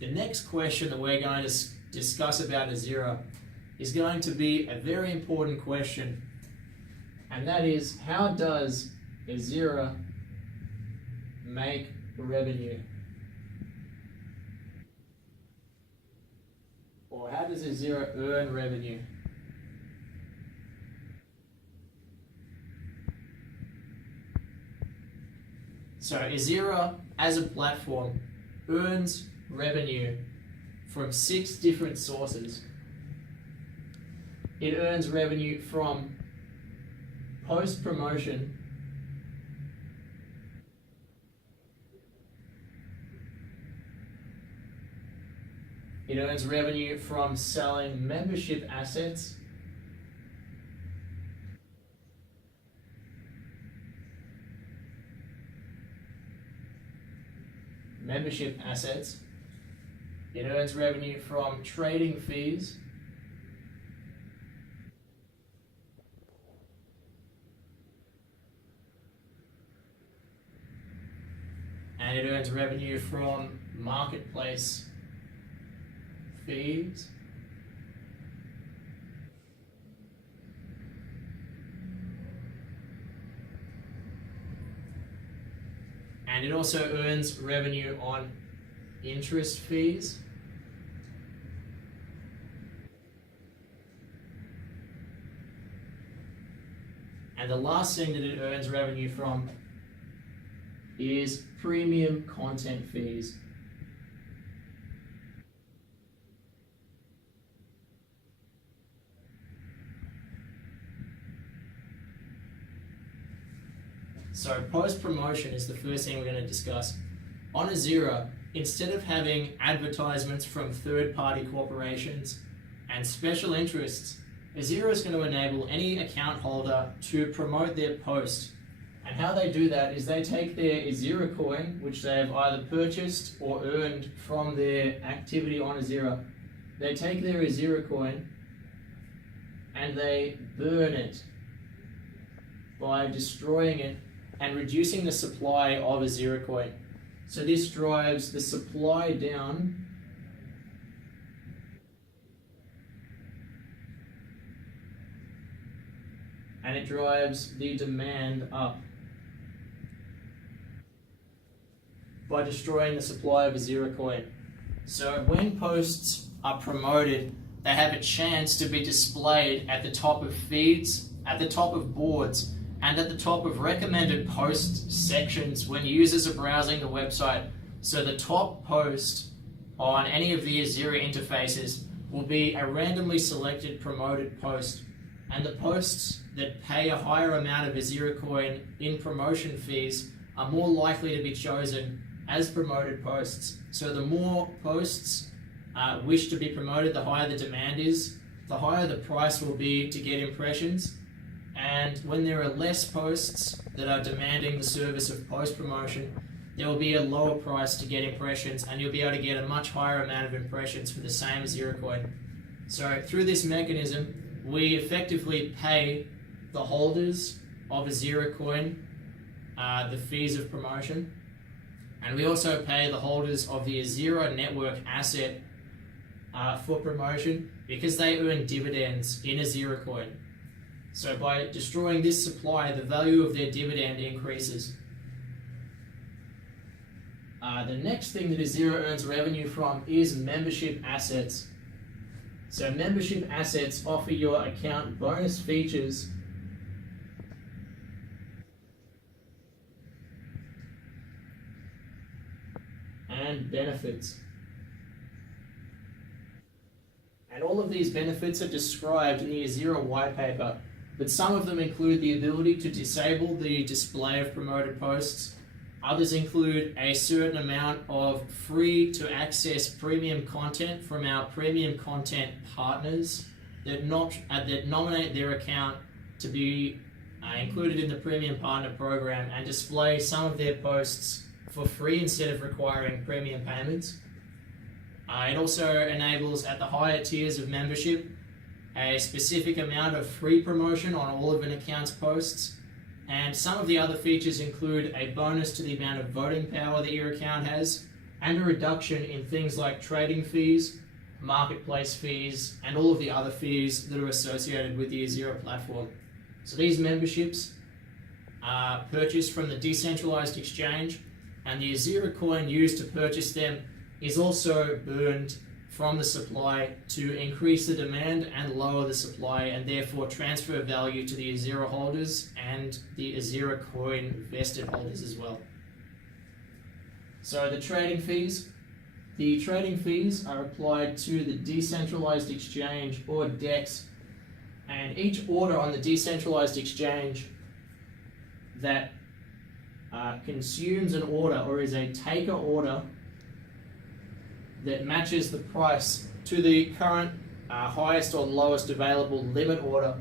The next question that we're going to discuss about Ezira is going to be a very important question, and that is, how does Ezira make revenue? Or how does Ezira earn revenue? So Ezira, as a platform, earns revenue from 6 different sources. It earns revenue from post-promotion, it earns revenue from selling membership assets, it earns revenue from trading fees, and it earns revenue from marketplace fees, and it also earns revenue on interest fees, and the last thing that it earns revenue from is premium content fees. So post-promotion is the first thing we're going to discuss. On Ezira, instead of having advertisements from third-party corporations and special interests, Ezira is going to enable any account holder to promote their post. And how they do that is they take their EziraCoin, which they have either purchased or earned from their activity on Ezira. They take their EziraCoin and they burn it by destroying it and reducing the supply of EziraCoin. So this drives the supply down and it drives the demand up by destroying the supply of EziraCoin. So when posts are promoted, they have a chance to be displayed at the top of feeds, at the top of boards, and at the top of recommended post sections when users are browsing the website. So the top post on any of the Ezira interfaces will be a randomly selected promoted post, and the posts that pay a higher amount of EziraCoin in promotion fees are more likely to be chosen as promoted posts. So the more posts wish to be promoted, the higher the demand is, the higher the price will be to get impressions. And when there are less posts that are demanding the service of post-promotion, there will be a lower price to get impressions, and you'll be able to get a much higher amount of impressions for the same EziraCoin. So through this mechanism, we effectively pay the holders of EziraCoin the fees of promotion, and we also pay the holders of the Ezira Network asset for promotion because they earn dividends in EziraCoin. So by destroying this supply, the value of their dividend increases. The next thing that Ezira earns revenue from is membership assets. So membership assets offer your account bonus features and benefits. And all of these benefits are described in the Ezira white paper, but some of them include the ability to disable the display of promoted posts. Others include a certain amount of free to access premium content from our premium content partners that nominate their account to be included in the premium partner program and display some of their posts for free instead of requiring premium payments. It also enables, at the higher tiers of membership, a specific amount of free promotion on all of an account's posts. And some of the other features include a bonus to the amount of voting power that your account has, and a reduction in things like trading fees, marketplace fees, and all of the other fees that are associated with the Ezira platform. So these memberships are purchased from the decentralized exchange, and the EziraCoin used to purchase them is also burned from the supply to increase the demand and lower the supply, and therefore transfer value to the Ezira holders and the EziraCoin vested holders as well. So the trading fees. The trading fees are applied to the decentralized exchange or DEX, and each order on the decentralized exchange that consumes an order or is a taker order that matches the price to the current highest or lowest available limit order,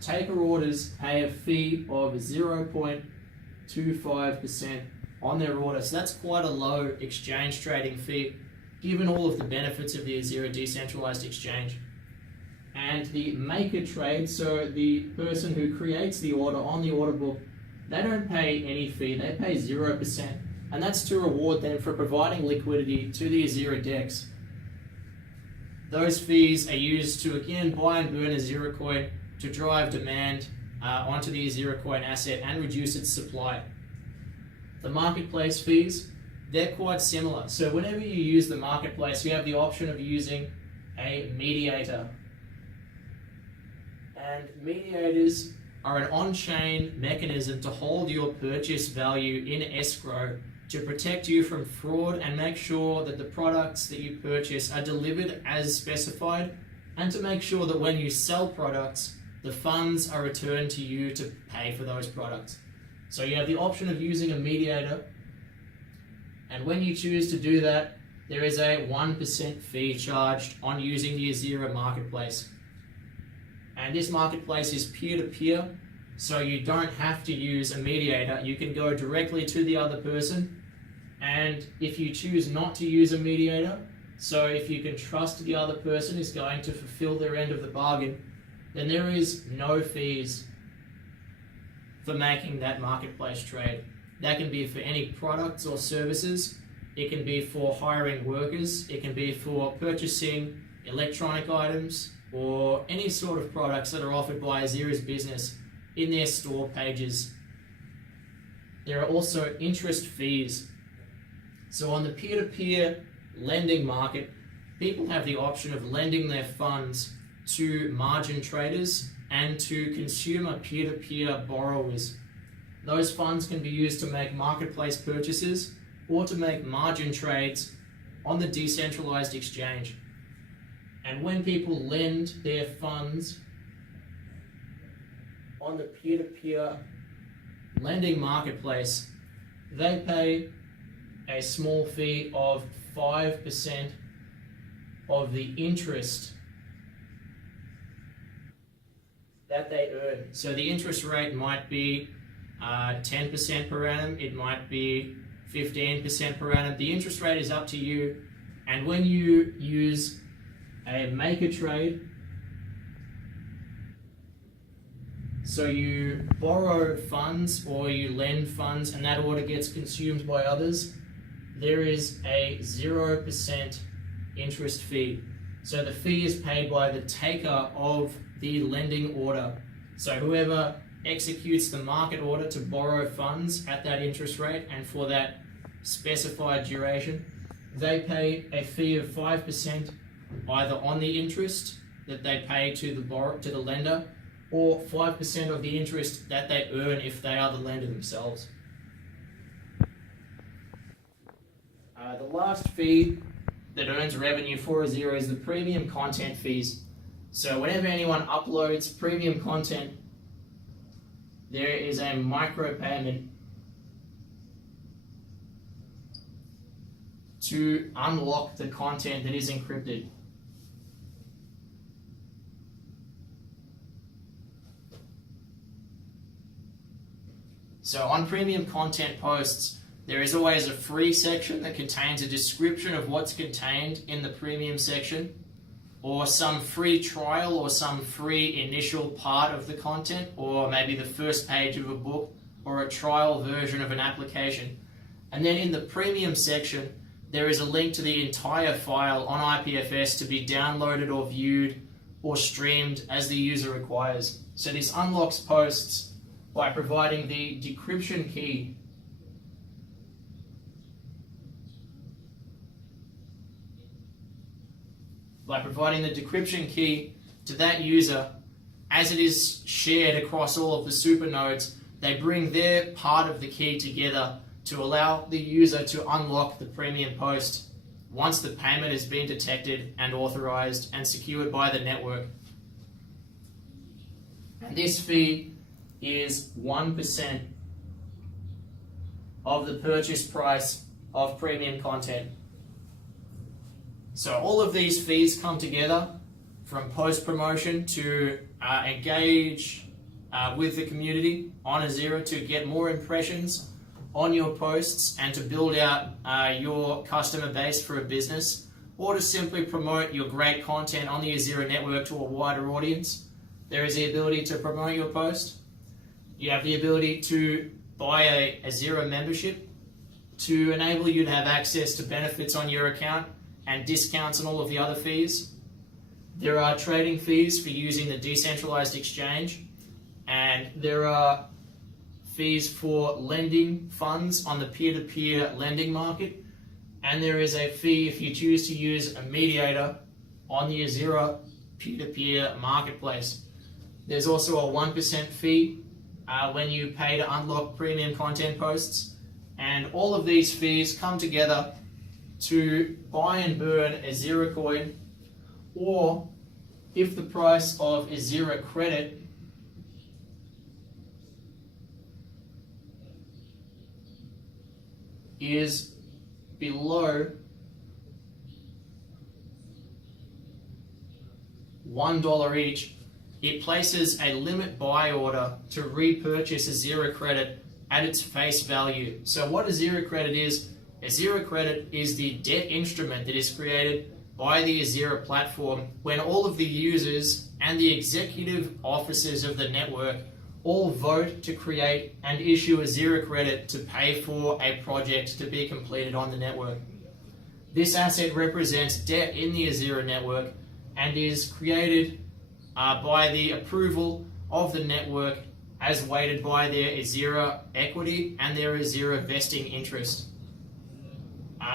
taker orders pay a fee of 0.25% on their order. So that's quite a low exchange trading fee, given all of the benefits of the Ezira decentralized exchange. And the maker trade, so the person who creates the order on the order book, they don't pay any fee, they pay 0%. And that's to reward them for providing liquidity to the Ezira DEX. Those fees are used to again buy and burn EziraCoin to drive demand onto the EziraCoin asset and reduce its supply. The marketplace fees, they're quite similar. So whenever you use the marketplace, you have the option of using a mediator. And mediators are an on-chain mechanism to hold your purchase value in escrow to protect you from fraud and make sure that the products that you purchase are delivered as specified, and to make sure that when you sell products, the funds are returned to you to pay for those products. So you have the option of using a mediator, and when you choose to do that, there is a 1% fee charged on using the Ezira marketplace. And this marketplace is peer-to-peer, so you don't have to use a mediator. You can go directly to the other person, and if you choose not to use a mediator, so if you can trust the other person is going to fulfill their end of the bargain, then there is no fees for making that marketplace trade. That can be for any products or services. It can be for hiring workers. It can be for purchasing electronic items or any sort of products that are offered by Ezira's business in their store pages. There are also interest fees. So on the peer-to-peer lending market, people have the option of lending their funds to margin traders and to consumer peer-to-peer borrowers. Those funds can be used to make marketplace purchases or to make margin trades on the decentralized exchange. And when people lend their funds on the peer-to-peer lending marketplace, they pay a small fee of 5% of the interest that they earn. So the interest rate might be 10% per annum, it might be 15% per annum. The interest rate is up to you, and when you use a maker trade, so you borrow funds or you lend funds and that order gets consumed by others, there is a 0% interest fee. So the fee is paid by the taker of the lending order. So whoever executes the market order to borrow funds at that interest rate and for that specified duration, they pay a fee of 5% either on the interest that they pay to the lender, or 5% of the interest that they earn if they are the lender themselves. The last fee that earns revenue for Ezira is the premium content fees. So whenever anyone uploads premium content, there is a micropayment to unlock the content that is encrypted. So on premium content posts, there is always a free section that contains a description of what's contained in the premium section, or some free trial or some free initial part of the content, or maybe the first page of a book or a trial version of an application. And then in the premium section, there is a link to the entire file on IPFS to be downloaded or viewed or streamed as the user requires. So this unlocks posts by providing the decryption key to that user. As it is shared across all of the super nodes, they bring their part of the key together to allow the user to unlock the premium post once the payment has been detected and authorized and secured by the network. And this fee is 1% of the purchase price of premium content. So all of these fees come together from post promotion to engage with the community on Ezira to get more impressions on your posts and to build out your customer base for a business, or to simply promote your great content on the Ezira Network to a wider audience. There is the ability to promote your post. You have the ability to buy a Ezira membership to enable you to have access to benefits on your account and discounts on all of the other fees. There are trading fees for using the decentralized exchange, and there are fees for lending funds on the peer-to-peer lending market, and there is a fee if you choose to use a mediator on the Ezira peer-to-peer marketplace. There's also a 1% fee when you pay to unlock premium content posts, and all of these fees come together to buy and burn EziraCoin, or if the price of Ezira credit is below $1 each, it places a limit buy order to repurchase Ezira credit at its face value. So what Ezira credit is the debt instrument that is created by the Ezira platform when all of the users and the executive officers of the network all vote to create and issue Ezira credit to pay for a project to be completed on the network. This asset represents debt in the Ezira network and is created by the approval of the network as weighted by their Ezira equity and their Ezira vesting interest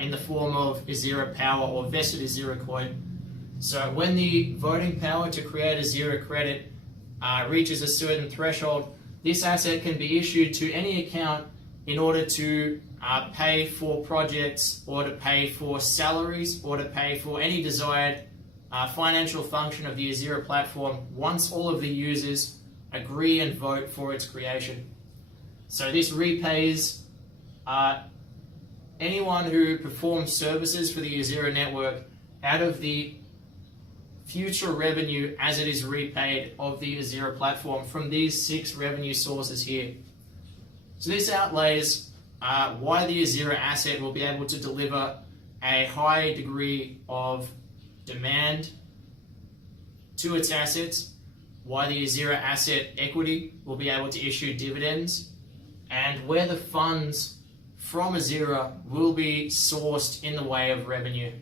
in the form of Ezira power or vested EziraCoin. So when the voting power to create Ezira credit reaches a certain threshold, this asset can be issued to any account in order to pay for projects, or to pay for salaries, or to pay for any desired financial function of the Ezira platform once all of the users agree and vote for its creation. So this repays anyone who performs services for the Ezira network out of the future revenue as it is repaid of the Ezira platform from these 6 revenue sources here. So this outlays why the Ezira asset will be able to deliver a high degree of demand to its assets, why the Ezira asset equity will be able to issue dividends, and where the funds from Ezira will be sourced in the way of revenue.